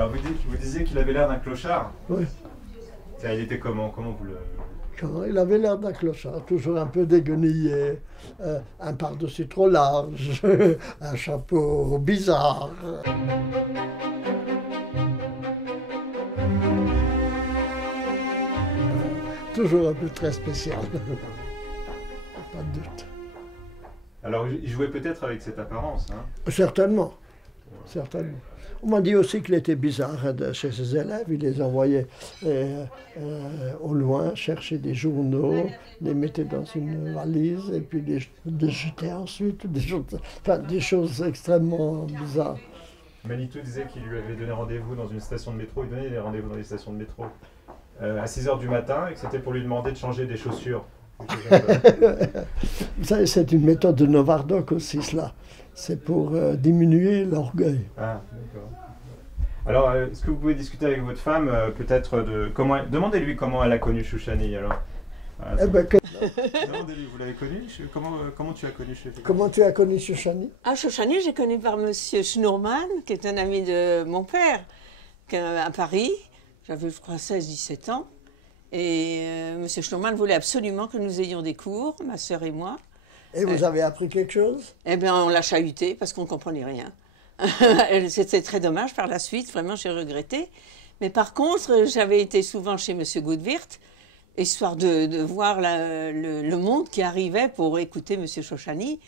Alors vous disiez qu'il avait l'air d'un clochard. Oui. Il était comment? Comment vous le... Il avait l'air d'un clochard, toujours un peu déguenillé, un par-dessus trop large, un chapeau bizarre. Toujours un peu très spécial, pas de doute. Alors il jouait peut-être avec cette apparence, hein? Certainement, certainement. On m'a dit aussi qu'il était bizarre chez ses élèves. Il les envoyait au loin chercher des journaux, les mettait dans une valise et puis les jetait ensuite. Des choses extrêmement bizarres. Manitou disait qu'il lui avait donné rendez-vous dans une station de métro. Il donnait des rendez-vous dans les stations de métro à 6 h du matin et que c'était pour lui demander de changer des chaussures. Vous savez, c'est une méthode de Novardoc aussi, cela. C'est pour diminuer l'orgueil. Ah, d'accord. Alors, est-ce que vous pouvez discuter avec votre femme, peut-être de comment... Demandez-lui comment elle a connu Chouchani, alors. Voilà, demandez-lui, vous l'avez connu? Comment tu as connu Chouchani? Comment tu as connu Chouchani? Ah, Chouchani, j'ai connu par monsieur Schnourman, qui est un ami de mon père, à Paris. J'avais, je crois, 16-17 ans. Et monsieur Schnourman voulait absolument que nous ayons des cours, ma sœur et moi. Et vous avez appris quelque chose? Eh bien, on l'a chahuté parce qu'on ne comprenait rien. C'était très dommage par la suite, vraiment, j'ai regretté. Mais par contre, j'avais été souvent chez monsieur Goodwirt, histoire de voir le monde qui arrivait pour écouter monsieur Chouchani.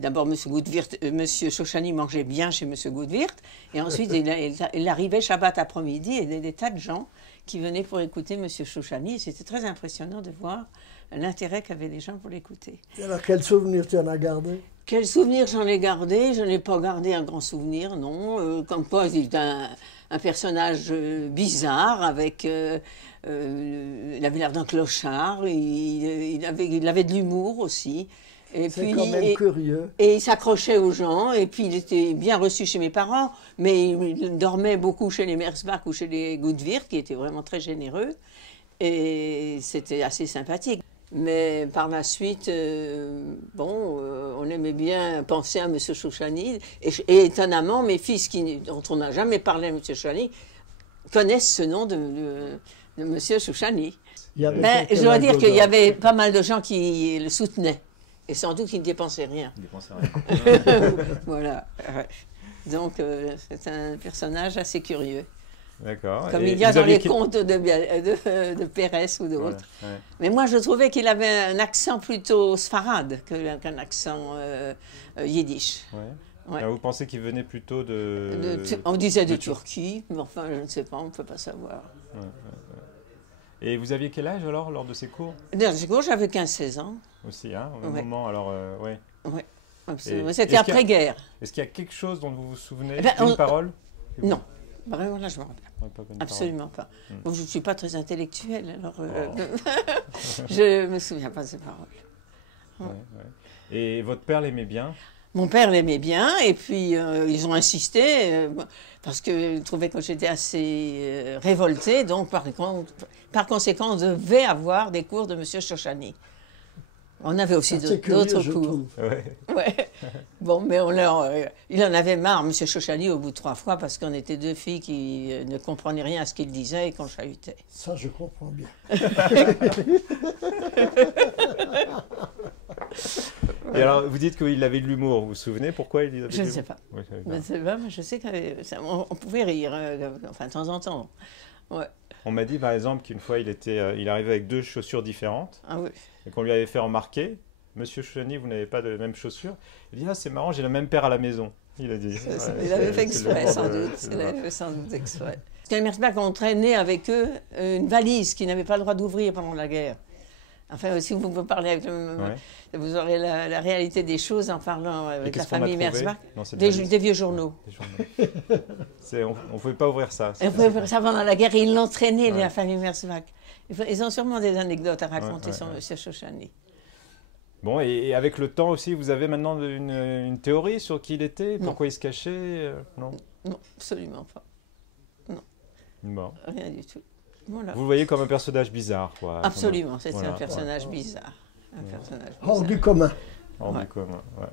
D'abord, monsieur Chouchani mangeait bien chez monsieur Goodwirt, et ensuite, il arrivait Shabbat après-midi, et il y avait des tas de gens qui venaient pour écouter monsieur Chouchani. C'était très impressionnant de voir l'intérêt qu'avaient les gens pour l'écouter. Et alors, quel souvenir tu en as gardé? Quel souvenir j'en ai gardé? Je n'ai pas gardé un grand souvenir, non. Comme quoi, il est un personnage bizarre, avec... il avait l'air d'un clochard, il avait de l'humour aussi. C'est quand même curieux. Et il s'accrochait aux gens, et puis il était bien reçu chez mes parents, mais il dormait beaucoup chez les Mersbach ou chez les Goodwirt, qui étaient vraiment très généreux, et c'était assez sympathique. Mais par la suite, on aimait bien penser à M. Chouchani. Et étonnamment, mes fils, dont on n'a jamais parlé à M. Chouchani, connaissent ce nom de M. Chouchani. Je dois dire qu'il y avait pas mal de gens qui le soutenaient. Et sans doute qu'ils ne dépensaient rien. Il dépensait rien. Voilà. Donc, c'est un personnage assez curieux. D'accord. Comme il y a dans les contes de Pérès ou d'autres. Ouais, ouais. Mais moi, je trouvais qu'il avait un accent plutôt sfarade qu'un accent yiddish. Ouais. Ouais. Vous pensez qu'il venait plutôt on disait de Turquie, mais enfin, je ne sais pas, on ne peut pas savoir. Ouais, ouais, ouais. Et vous aviez quel âge alors, lors de ces cours? Dans ces cours, j'avais 15-16 ans. Aussi, hein, au même moment, alors, ouais. Oui, absolument. C'était après-guerre. Est-ce qu'il y a quelque chose dont vous vous souvenez? Une parole? Non. Vraiment, là, je me rappelle. Absolument pas. Bon, je ne suis pas très intellectuelle, alors je ne me souviens pas de ces paroles. Ouais, ouais. Et votre père l'aimait bien? Mon père l'aimait bien, et puis ils ont insisté, parce qu'ils trouvaient que j'étais assez révoltée, donc par conséquent, on devait avoir des cours de M. Chouchani. On avait aussi d'autres cours. Ouais. Bon, mais il en avait marre, M. Chouchani, au bout de 3 fois, parce qu'on était 2 filles qui ne comprenaient rien à ce qu'il disait et qu'on chahutait. Ça, je comprends bien. Et alors, vous dites qu'il avait de l'humour. Vous vous souvenez pourquoi il avait de l'humour? Je ne sais pas. Ouais, je ne sais pas, mais je sais qu'on pouvait rire, enfin, de temps en temps. Ouais. On m'a dit, par exemple, qu'une fois, il arrivait avec 2 chaussures différentes. Ah oui. Et qu'on lui avait fait remarquer, Monsieur Chouchani, vous n'avez pas de même chaussure. Il dit, ah, c'est marrant, j'ai le même paire à la maison. Il a dit. Il avait fait exprès, sans doute. Il avait fait sans doute exprès. Parce que les Mersbach ont traîné avec eux une valise qu'ils n'avaient pas le droit d'ouvrir pendant la guerre. Enfin, si vous parlez avec vous aurez la réalité des choses en parlant avec la famille Mersbach. Des vieux journaux. On ne pouvait pas ouvrir ça. On pouvait ouvrir ça pendant la guerre et ils l'ont traîné, la famille Mersbach. Ils ont sûrement des anecdotes à raconter sur M. Chouchani. Bon, et avec le temps aussi, vous avez maintenant une théorie sur qui il était? Pourquoi il se cachait? Non, non, absolument pas. Non. Bon. Rien du tout. Voilà. Vous le voyez comme un personnage bizarre, quoi. Absolument, c'est un personnage bizarre. Hors du commun. Hors du commun, ouais.